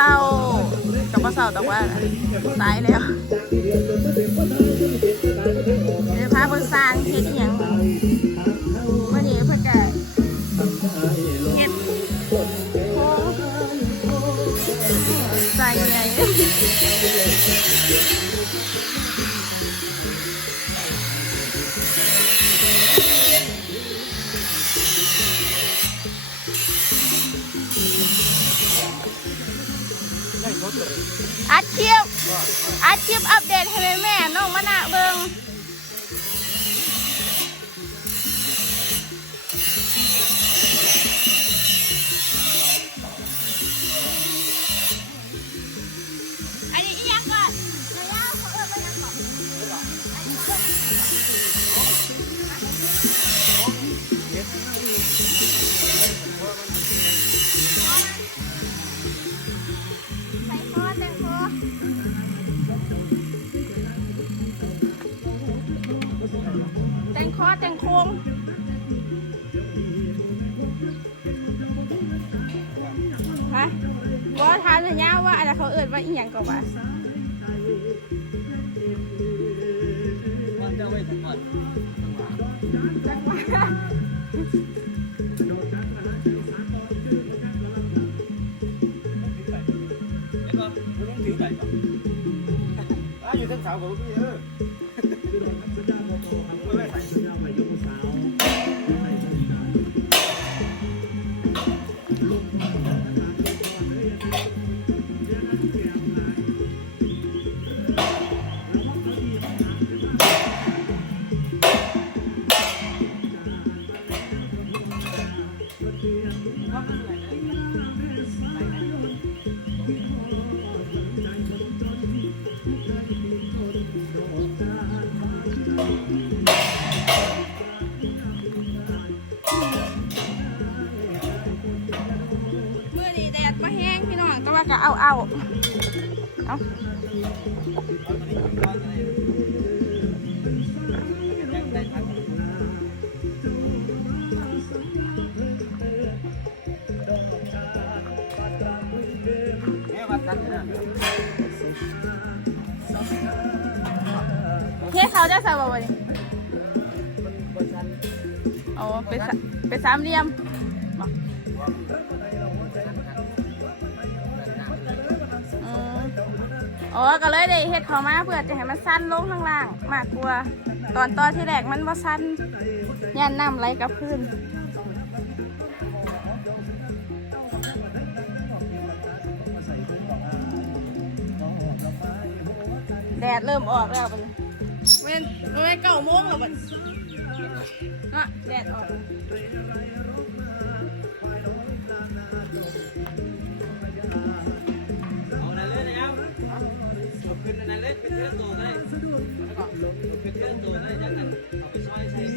ศร้ากับบ่เศร้าแต่ว่าตายแล้วเดี๋ยวพาเพิ่นสร้างเฮ็ดอีหยังวันนี้เพิ่นจะเฮ็ดโคใส่ใหญ่ อัดคลิปอัปเดต อะไรเขาเอิ้นว่าอีหยังก่อนวะมันจะไว้ก่อนแล้วก็คุณต้องถือไปก่อนอะอยู่ทั้งสาวของพี่ มื่อนี้แดดมาแห้งพี่น้องก็ว่าก็เอาเอาเอา แม่วัดเขาจะใส่บ่วันนี้โอ้เป็นเป็นสามเหลี่ยมอ๋อก็เลยได้เฮ็ดเขามาเพื่อจะให้มันสั้นลงข้างล่าง มากกว่า ตอนตอนที่แรกมันว่าสั้นย่านน้ำไหลกับพื้น แดดเริ่มออกแล้วบัดนี้เว้นเว้นเก้าโมงแล้วบัดเนาะแดดออกเอานั่นเลยนะครับเอาขึ้นนั่นเลยเป็นเรื่องตัวได้แล้วก็เป็นเรื่องตัวได้จากนั้นเอาไปซอยใส่เ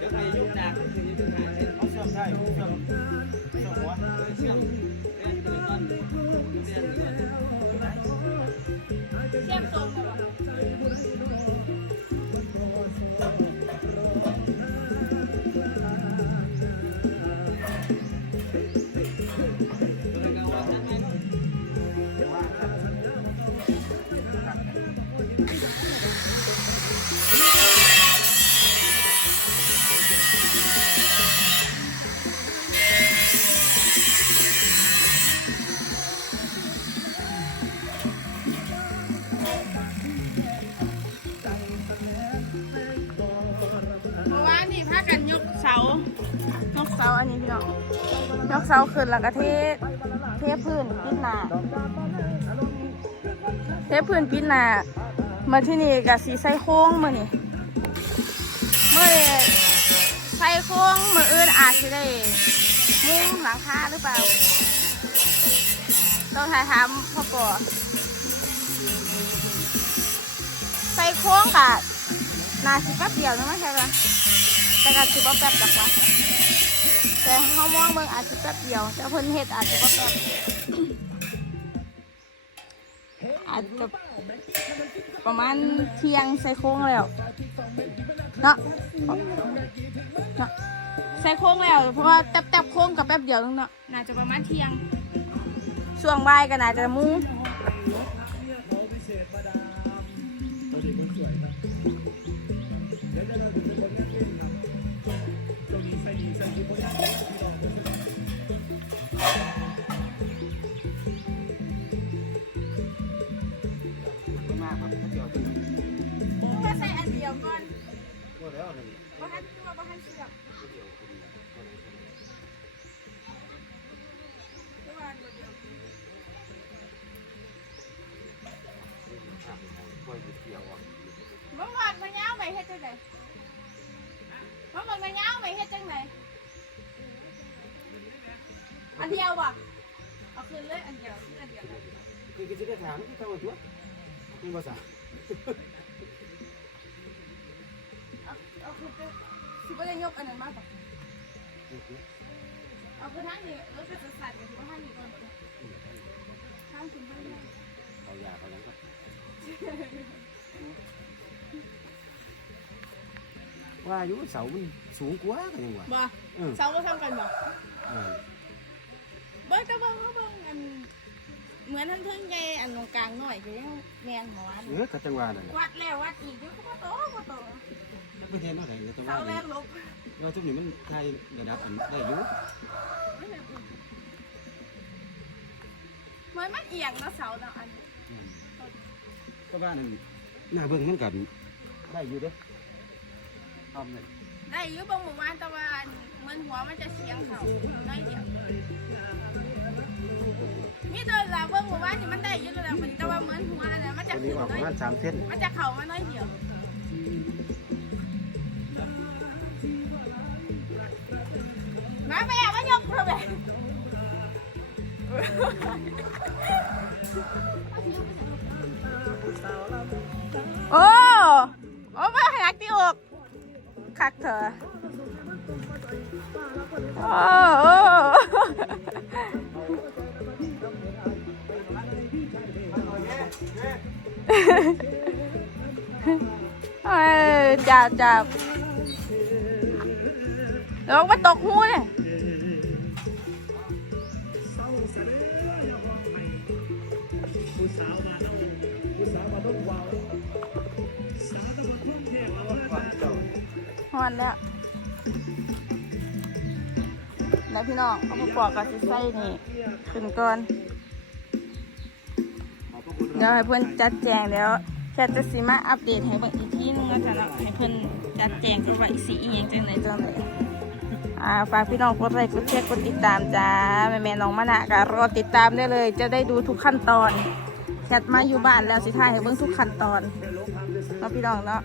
ดี๋ยวใครยุ่งดากก็คือยุ่งหาเส้นเขาเชื่อมได้เชื่อมเชื่อมหัวเชื่อม ยกเสาขึ้นแล้วก็เทเทพื้นปิดหน้าเทพื้นปิดหน้ามาที่นี่กับสีใส่โค้งมือนี่เมื่อใส่โค้งมืออื่นอาจจะได้มุ้งหลังคาหรือเปล่า ต้องถ่ายถามพ่อปอใส่โค้งกับนาสิแป๊บเดียวนะไม่ใช่ปะแต่ก็สิบแป๊บดอกวะ แต่เขามองเบิ่งอาจสิแป๊บเดียวแต่เพิ่นเฮ็ดอาจจะบ่แป๊บอาจจะประมาณเที่ยงใส่โค้งแล้วเนาะเนาะใส่โค้งแล้ว เพราะว่าแตบๆโค้งกับแป๊บเดียวนึงเนาะน่าจะประมาณเที่ยงช่วงบ่ายก็น่าจะมุ้ง กล้วยเกี่ยวอะบ่หวานมะยาวไปเฮ็ดจังไดบ่หวานมะยาวไปเฮ็ดจังไดอันเดียวบ่เอาคืนเลยอันเดียวคืนอันเดียวเลยคือกิจการถามที่ทำมาตัวนี่ภาษาเอาเอาคืนไปสิบ่ได้ยกอันนั้นมาบ่เอาคืนทางนี้รถก็จะสั่นไปสิบ่ทางนี้ก่อนบ่ทางขึ้นทางนี้เอายาเขายังก็ ว่าอยู่เสามันสูงกว่ากันยังวะ บ่เออเสาบ่ทำกันบ่เออเบิ้งก็เบิ้งเขาเบิ้งอันเหมือนท่านเพิ่งไงอันตรงกลางหน่อยก็ยังแมนหัวเออกระจังหวะนั่นแหละวัดแล้ววัดอีกยังก็บ่โตบ่โตไม่เห็นอะไรกระจังหวะเสาแรนี่กลบว่าทุกนี้มันไทยระดับอันได้อยู่เหมือนมันเอียงเนาะเสาเนาะอันนี้ก็ว่านั่นหน้าเบิ่งมันกันได้อยู่เด้อ ทำเลยได้อยู่บางหมู่บ้านแต่ว่าอันเหมือนหัวมันจะเฉียงเขาน้อยเดียวมีแต่ละเบิ้งหมู่บ้านนี่มันได้อยู่แล้วมันแต่ว่าเหมือนหัวอันนั้นมันจะตัวขึ้นี้นออกปน้อระยมาณสามเส้นมันจะเข่ามาน้อยเดียวมาไปอะมายกเพื่อไป คักเถอะโอ้เอ้ยจับจับลงมาตกหูเนี่ย ฮอนแล้วแล้วพี่น้องเอามาปอกกับสิไส้นี่ขึ้นก่อน เดี๋ยวให้เพื่อนจัดแจงแล้วแค่จะสิมาอัปเดตให้เบิ่งอีกทีนึงแล้วกันเนาะให้เพื่อนจัดแจงกันว่าอีสีอีหยังจังไหนจังไหนอ่าฝากพี่น้องกดไลค์กดแชร์กดติดตามจ้าแม่แม่น้องมะนะก็รอติดตามได้เลย จะได้ดูทุกขั้นตอนแคทมาอยู่บ้านแล้วสิท่ายให้เบิ่งทุกขั้นตอนเนาะพี่น้องเนาะ